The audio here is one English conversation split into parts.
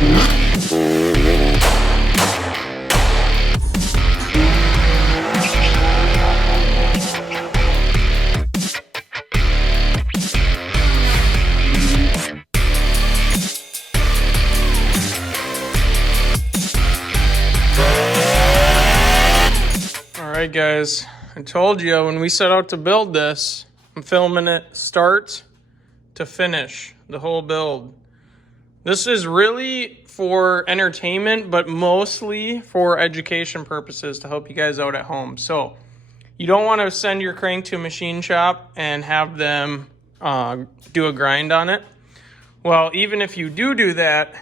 Alright guys, I told you when we set out to build this, I'm filming it start to finish, the whole build. This is really for entertainment, but mostly for education purposes to help you guys out at home. So you don't want to send your crank to a machine shop and have them do a grind on it. Well, even if you do that,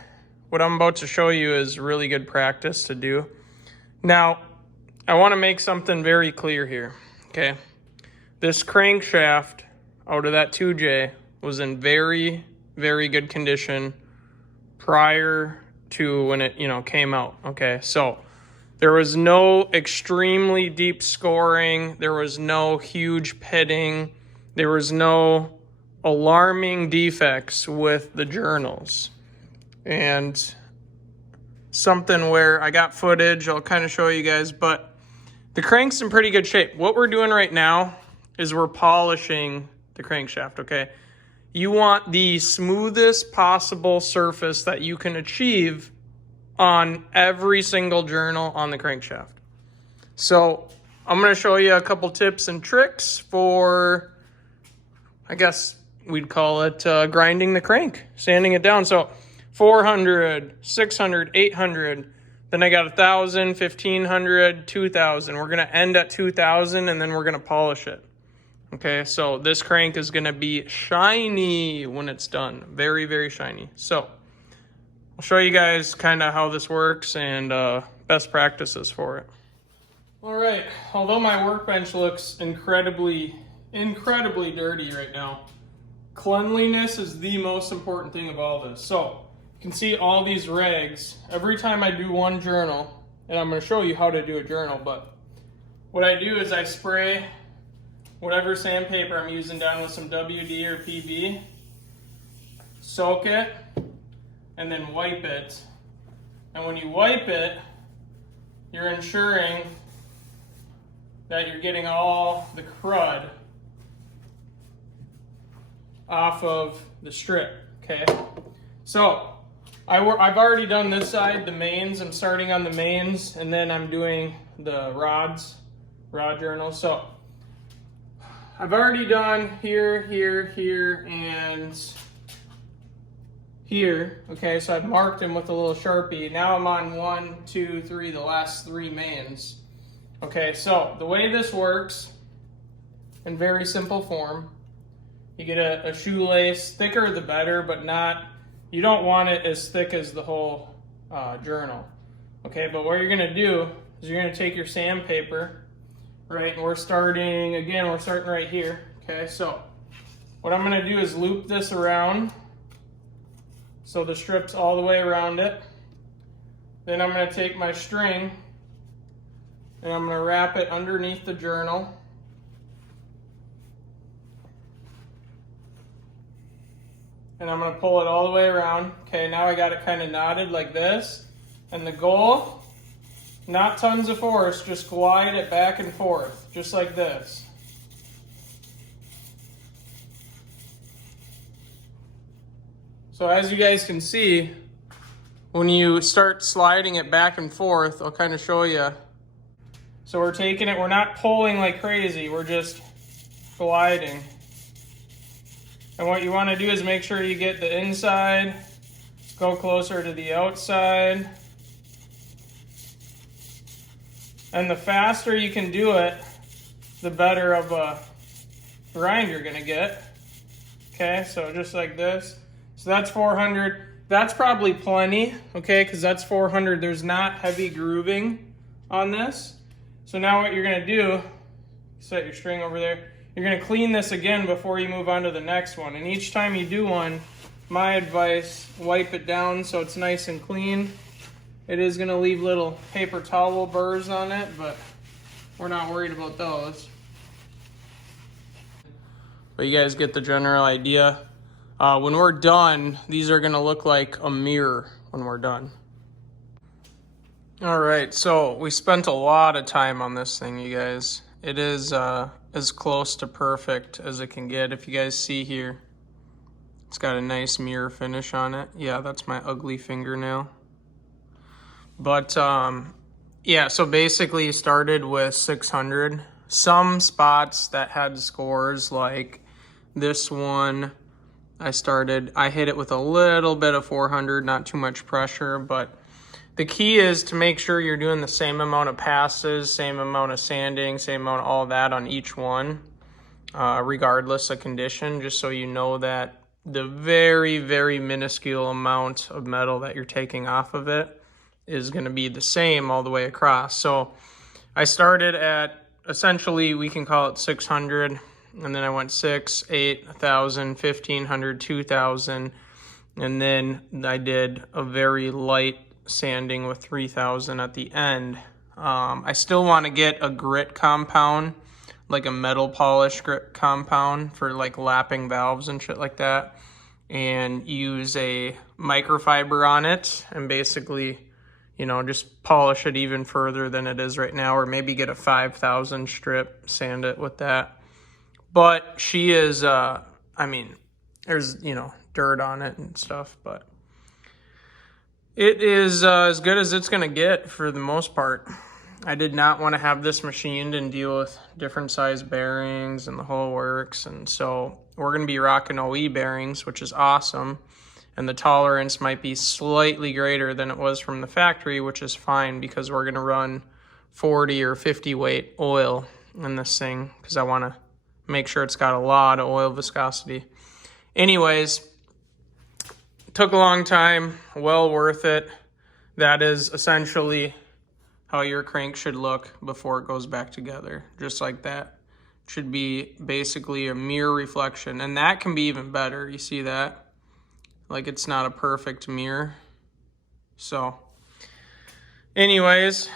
what I'm about to show you is really good practice to do. Now, I want to make something very clear here, okay? This crankshaft out of that 2J was in very, very good condition prior to when it, came out, okay? So there was no extremely deep scoring. There was no huge pitting. There was no alarming defects with the journals. And something where I got footage, I'll kind of show you guys, but the crank's in pretty good shape. What we're doing right now is we're polishing the crankshaft, okay? You want the smoothest possible surface that you can achieve on every single journal on the crankshaft. So I'm gonna show you a couple tips and tricks for, I guess we'd call it grinding the crank, sanding it down. So 400, 600, 800, then I got 1,000, 1,500, 2,000. We're gonna end at 2,000 and then we're gonna polish it. Okay, so this crank is gonna be shiny when it's done. Very, very shiny. So I'll show you guys kind of how this works and best practices for it. All right, although my workbench looks incredibly dirty right now, cleanliness is the most important thing of all this. So you can see all these rags. Every time I do one journal, and I'm going to show you how to do a journal, but what I do is I spray whatever sandpaper I'm using down with some WD or PB, soak it, and then wipe it. And when you wipe it, you're ensuring that you're getting all the crud off of the strip, okay? So I've already done this side, the mains. I'm starting on the mains, and then I'm doing the rod journals. So I've already done here, and here. Okay, so I've marked them with a little Sharpie. Now I'm on 1, 2, 3, the last 3 mains. Okay, so the way this works, in very simple form, you get a shoelace, thicker the better, but you don't want it as thick as the whole journal. Okay, but what you're gonna do is you're gonna take your sandpaper, right, and we're starting right here. Okay, so what I'm gonna do is loop this around so the strip's all the way around it. Then I'm gonna take my string and I'm gonna wrap it underneath the journal. And I'm gonna pull it all the way around. Okay, now I got it kind of knotted like this. And the goal, not tons of force, just glide it back and forth, just like this. So as you guys can see, when you start sliding it back and forth, I'll kind of show you. So we're taking it, we're not pulling like crazy, we're just gliding. And what you want to do is make sure you get the inside, go closer to the outside. And the faster you can do it, the better of a grind you're going to get. Okay, so just like this. So that's 400. That's probably plenty, okay, because that's 400. There's not heavy grooving on this. So now what you're going to do, set your string over there. You're going to clean this again before you move on to the next one. And each time you do one, my advice, wipe it down so it's nice and clean. It is going to leave little paper towel burrs on it, but we're not worried about those. But you guys get the general idea. When we're done, these are gonna look like a mirror when we're done. All right, so we spent a lot of time on this thing, you guys. It is as close to perfect as it can get. If you guys see here, it's got a nice mirror finish on it. Yeah, that's my ugly fingernail. But yeah, so basically started with 600. Some spots that had scores, like this one, I hit it with a little bit of 400, not too much pressure, but the key is to make sure you're doing the same amount of passes, same amount of sanding, same amount of all that on each one, regardless of condition, just so you know that the very, very minuscule amount of metal that you're taking off of it is going to be the same all the way across. So I started at, essentially, we can call it 600, and then I went 6, 8, 1,000, 1,500, 2,000, and then I did a very light sanding with 3,000 at the end. I still want to get a grit compound, like a metal polish grit compound for like lapping valves and shit like that, and use a microfiber on it and basically, you know, just polish it even further than it is right now, or maybe get a 5,000 strip, sand it with that. But she is, I mean, there's, you know, dirt on it and stuff, but it is as good as it's going to get for the most part. I did not want to have this machined and deal with different size bearings and the whole works. And so we're going to be rocking OE bearings, which is awesome. And the tolerance might be slightly greater than it was from the factory, which is fine because we're going to run 40 or 50 weight oil in this thing because I want to make sure it's got a lot of oil viscosity. Anyways, took a long time, well worth it. That is essentially how your crank should look before it goes back together, just like that. It should be basically a mirror reflection, and that can be even better. You see that? Like, it's not a perfect mirror. So anyways,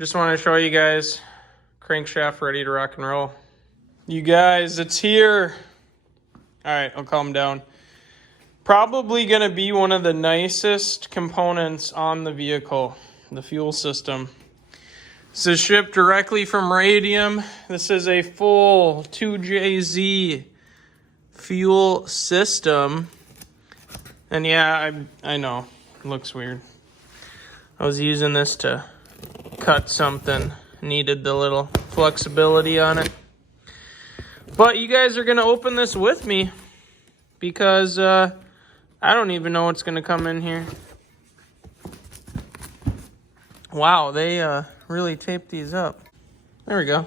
just want to show you guys crankshaft ready to rock and roll. You guys, it's here. All right, I'll calm down. Probably going to be one of the nicest components on the vehicle, the fuel system. This is shipped directly from Radium. This is a full 2JZ fuel system. And yeah, I know, it looks weird. I was using this to cut something. Needed the little flexibility on it. But you guys are going to open this with me because I don't even know what's going to come in here. Wow, they really taped these up. There we go.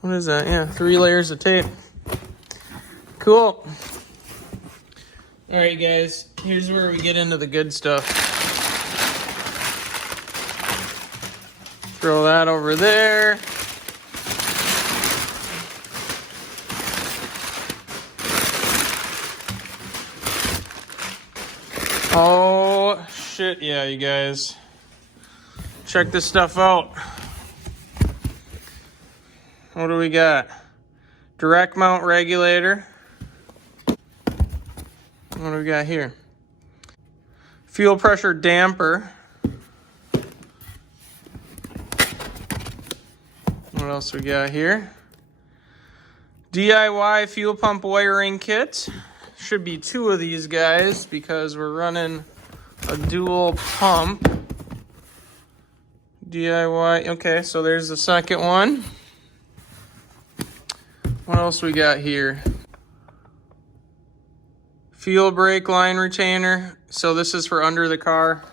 What is that? Yeah, 3 layers of tape. Cool. All right, guys, here's where we get into the good stuff. Throw that over there. Oh, shit, yeah, you guys. Check this stuff out. What do we got? Direct mount regulator. What do we got here? Fuel pressure damper. What else we got here? DIY fuel pump wiring kit. Should be 2 of these guys because we're running a dual pump. DIY. Okay, so there's the second one. What else we got here? Fuel brake line retainer. So this is for under the car.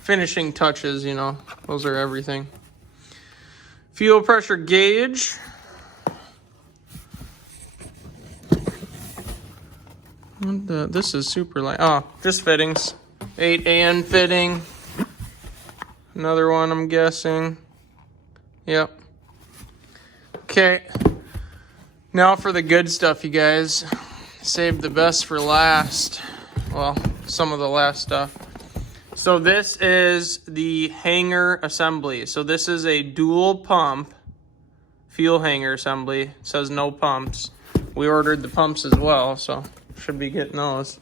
Finishing touches, you know, those are everything. Fuel pressure gauge. This is super light. Oh, just fittings. 8AN fitting. Another one, I'm guessing. Yep. Okay. Now for the good stuff, you guys. Saved the best for last. Well, some of the last stuff. So this is the hanger assembly. So this is a dual pump fuel hanger assembly. It says no pumps. We ordered the pumps as well, so should be getting those.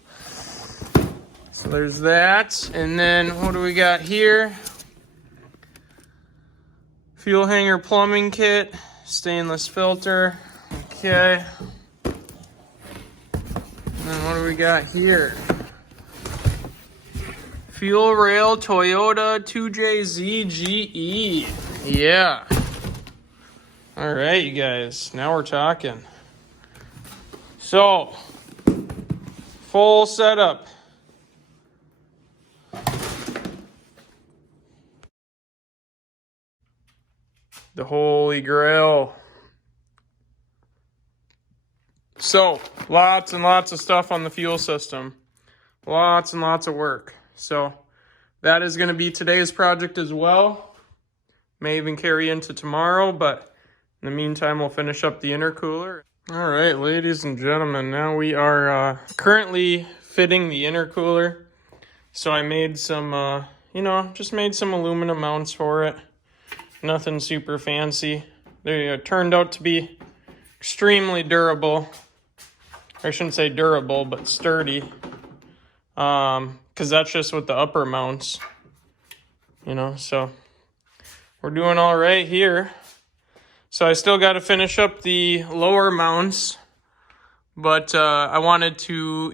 So there's that. And then what do we got here? Fuel hanger plumbing kit, stainless filter. Okay. And then what do we got here? Fuel rail Toyota 2JZ GE. Yeah. All right, you guys. Now we're talking. So, full setup. The Holy Grail. So, lots and lots of stuff on the fuel system. Lots and lots of work. So, that is going to be today's project as well. May even carry into tomorrow, but in the meantime, we'll finish up the intercooler. All right, ladies and gentlemen, now we are currently fitting the intercooler. So I made some, just made some aluminum mounts for it. Nothing super fancy. They turned out to be extremely durable. I shouldn't say durable, but sturdy. Because that's just with the upper mounts. So we're doing all right here. So I still got to finish up the lower mounts. But I wanted to,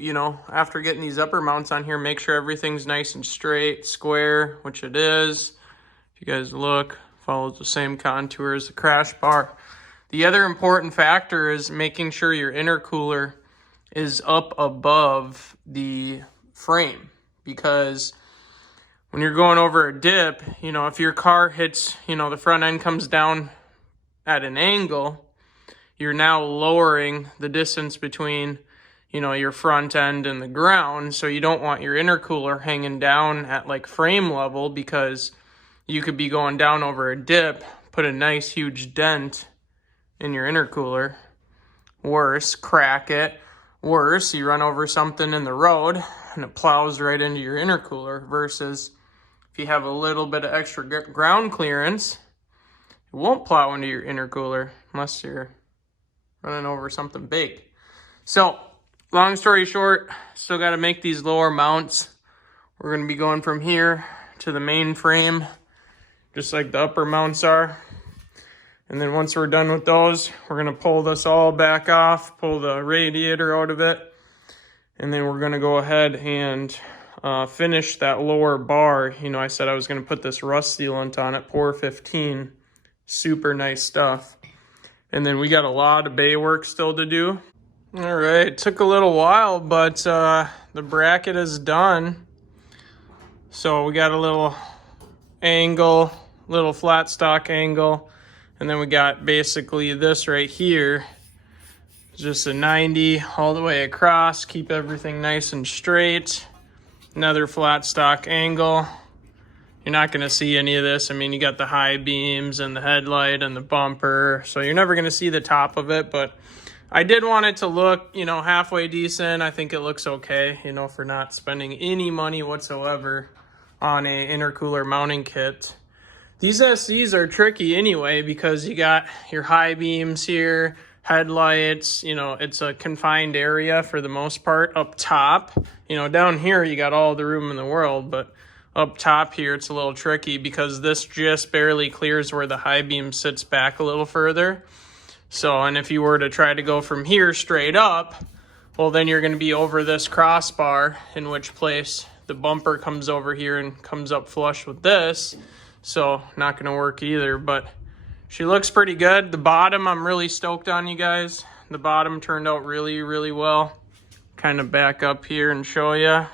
after getting these upper mounts on here, make sure everything's nice and straight, square, which it is. If you guys look, follows the same contour as the crash bar. The other important factor is making sure your intercooler is up above the frame, because when you're going over a dip, if your car hits, the front end comes down at an angle, you're now lowering the distance between, your front end and the ground. So you don't want your intercooler hanging down at like frame level, because you could be going down over a dip, put a nice huge dent in your intercooler. Worse, crack it. Worse, you run over something in the road and it plows right into your intercooler, versus if you have a little bit of extra ground clearance, it won't plow into your intercooler unless you're running over something big. So, long story short, still got to make these lower mounts. We're going to be going from here to the main frame, just like the upper mounts are. And then once we're done with those, we're going to pull this all back off, pull the radiator out of it. And then we're going to go ahead and finish that lower bar. I said I was going to put this rust sealant on it, Pour 15. Super nice stuff. And then we got a lot of bay work still to do. All right, it took a little while, but the bracket is done. So we got a little angle, little flat stock angle. And then we got basically this right here. Just a 90 all the way across. Keep everything nice and straight. Another flat stock angle. You're not going to see any of this. I mean, you got the high beams and the headlight and the bumper. So you're never going to see the top of it. But I did want it to look, halfway decent. I think it looks okay, for not spending any money whatsoever on a intercooler mounting kit. These SCs are tricky anyway, because you got your high beams here, headlights, it's a confined area for the most part up top. Down here you got all the room in the world, but up top here it's a little tricky because this just barely clears where the high beam sits back a little further. So, and if you were to try to go from here straight up, well, then you're going to be over this crossbar, in which place the bumper comes over here and comes up flush with this. So not going to work either, but she looks pretty good. The bottom, I'm really stoked on, you guys. The bottom turned out really, really well. Kind of back up here and show you.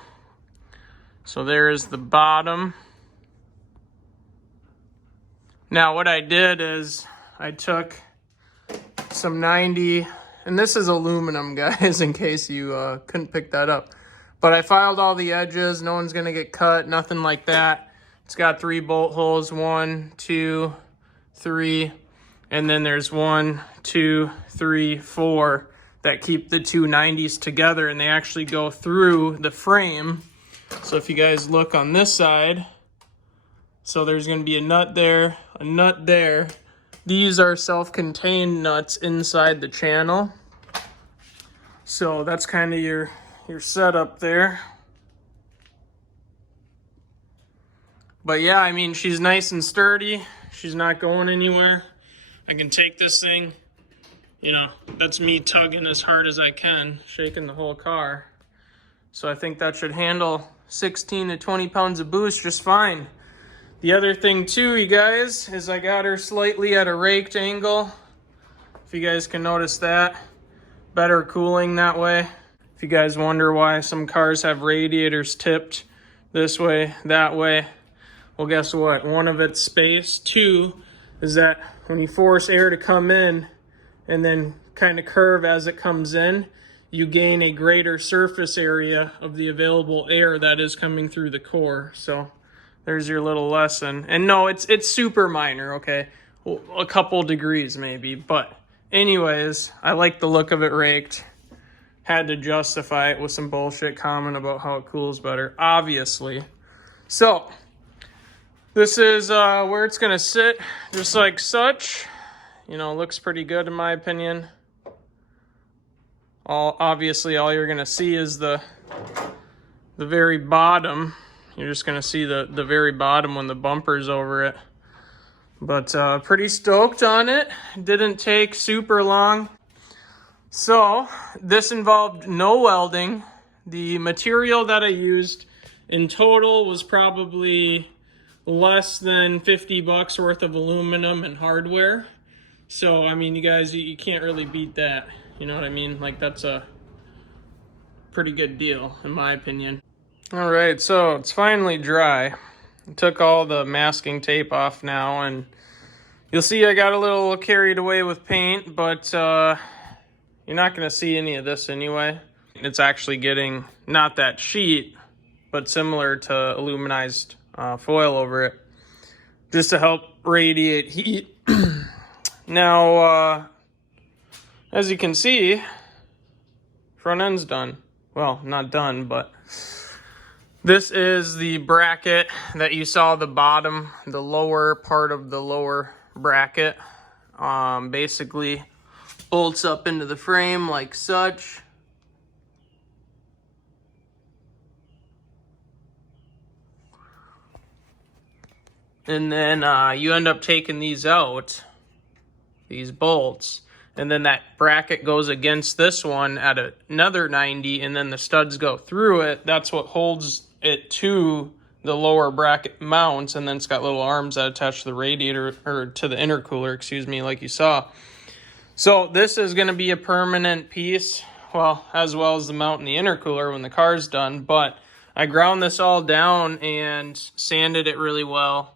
So there's the bottom. Now what I did is I took some 90, and this is aluminum, guys, in case you couldn't pick that up. But I filed all the edges. No one's going to get cut, nothing like that. It's got 3 bolt holes, 1, 2, 3, and then there's 1, 2, 3, 4 that keep the two 90s together, and they actually go through the frame. So if you guys look on this side, so there's going to be a nut there, These are self-contained nuts inside the channel. So that's kind of your setup there. But yeah, I mean, she's nice and sturdy. She's not going anywhere. I can take this thing, you know, that's me tugging as hard as I can, shaking the whole car. So I think that should handle 16 to 20 pounds of boost just fine. The other thing too, you guys, is I got her slightly at a raked angle. If you guys can notice that. Better cooling that way. If you guys wonder why some cars have radiators tipped this way, that way, well, guess what? One of it's space. Two is that when you force air to come in and then kind of curve as it comes in, you gain a greater surface area of the available air that is coming through the core. So there's your little lesson. And no, it's super minor, okay? Well, a couple degrees maybe, but anyways, I like the look of it raked. Had to justify it with some bullshit comment about how it cools better, obviously. So this is where it's gonna sit, just like such. You know, looks pretty good in my opinion. Obviously, all you're gonna see is the very bottom. You're just gonna see the very bottom when the bumper's over it. But pretty stoked on it. Didn't take super long. So this involved no welding. The material that I used in total was probably less than 50 bucks worth of aluminum and hardware. So, I mean, you guys, you can't really beat that. You know what I mean? Like, that's a pretty good deal, in my opinion. All right, so it's finally dry. I took all the masking tape off now, and you'll see I got a little carried away with paint, but you're not going to see any of this anyway. It's actually getting not that sheet, but similar to aluminized foil over it, just to help radiate heat. Now, as you can see, front end's done. Well, not done, but this is the bracket that you saw the bottom, the lower part of the lower bracket. Basically bolts up into the frame like such. And then you end up taking these out, these bolts, and then that bracket goes against this one at another 90, and then the studs go through it. That's what holds it to the lower bracket mounts, and then it's got little arms that attach to the radiator, or to the intercooler, excuse me, like you saw. So this is going to be a permanent piece, well, as well as the mount and the intercooler when the car's done, but I ground this all down and sanded it really well.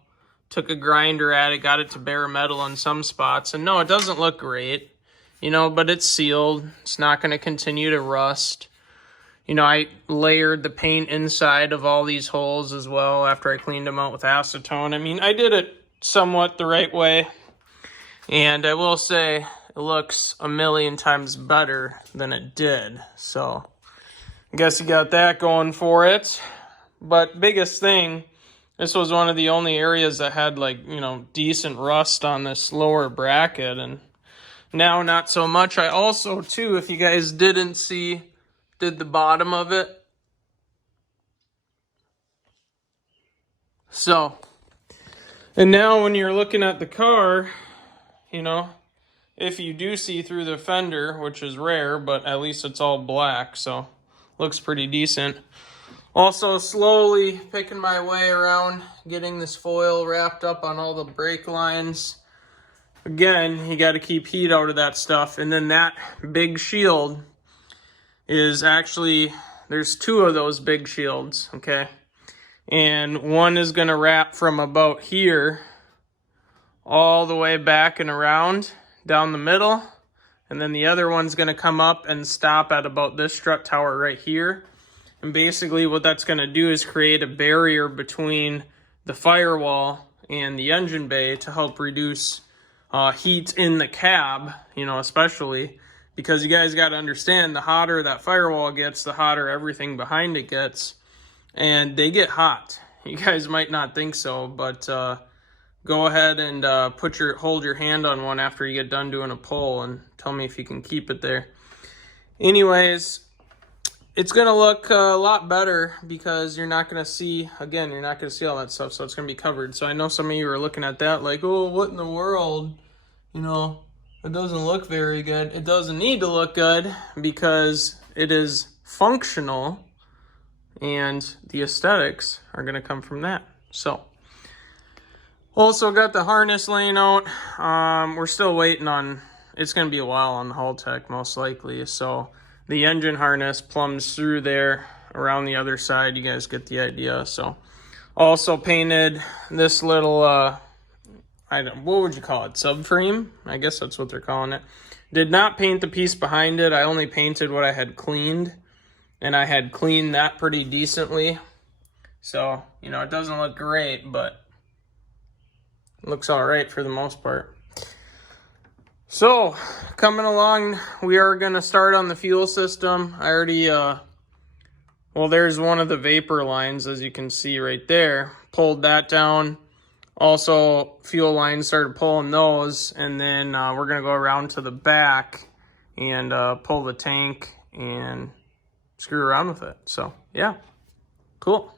Took a grinder at it, got it to bare metal in some spots. And no, it doesn't look great, you know, but it's sealed. It's not going to continue to rust. You know, I layered the paint inside of all these holes as well after I cleaned them out with acetone. I mean, I did it somewhat the right way. And I will say it looks a million times better than it did. So I guess you got that going for it. But biggest thing, this was one of the only areas that had, like, you know, decent rust on this lower bracket, and now not so much. I also, too, if you guys didn't see, did the bottom of it. So, and now when you're looking at the car, you know, if you do see through the fender, which is rare, but at least it's all black, so looks pretty decent. Also slowly picking my way around, getting this foil wrapped up on all the brake lines. Again, you got to keep heat out of that stuff. And then that big shield is actually, there's two of those big shields, okay? And one is going to wrap from about here all the way back and around down the middle. And then the other one's going to come up and stop at about this strut tower right here. And basically what that's going to do is create a barrier between the firewall and the engine bay to help reduce heat in the cab, you know, especially because you guys got to understand, the hotter that firewall gets, the hotter everything behind it gets. And they get hot. You guys might not think so, but go go ahead and hold your hand on one after you get done doing a pull and tell me if you can keep it there. Anyways, it's going to look a lot better because you're not going to see, again, you're not going to see all that stuff, so it's going to be covered. So I know some of you are looking at that like, oh, what in the world? You know, it doesn't look very good. It doesn't need to look good because it is functional, and the aesthetics are going to come from that. So, also got the harness laying out. We're still waiting on, it's going to be a while on the hull tech most likely. So the engine harness plumbs through there around the other side. You guys get the idea. So also painted this little, what would you call it? Subframe? I guess that's what they're calling it. Did not paint the piece behind it. I only painted what I had cleaned, and I had cleaned that pretty decently. So, you know, it doesn't look great, but it looks all right for the most part. So, coming along, we are going to start on the fuel system. I already, well, there's one of the vapor lines, as you can see right there. Pulled that down. Also, fuel lines started pulling those, and then we're going to go around to the back and pull the tank and screw around with it. So, yeah, cool.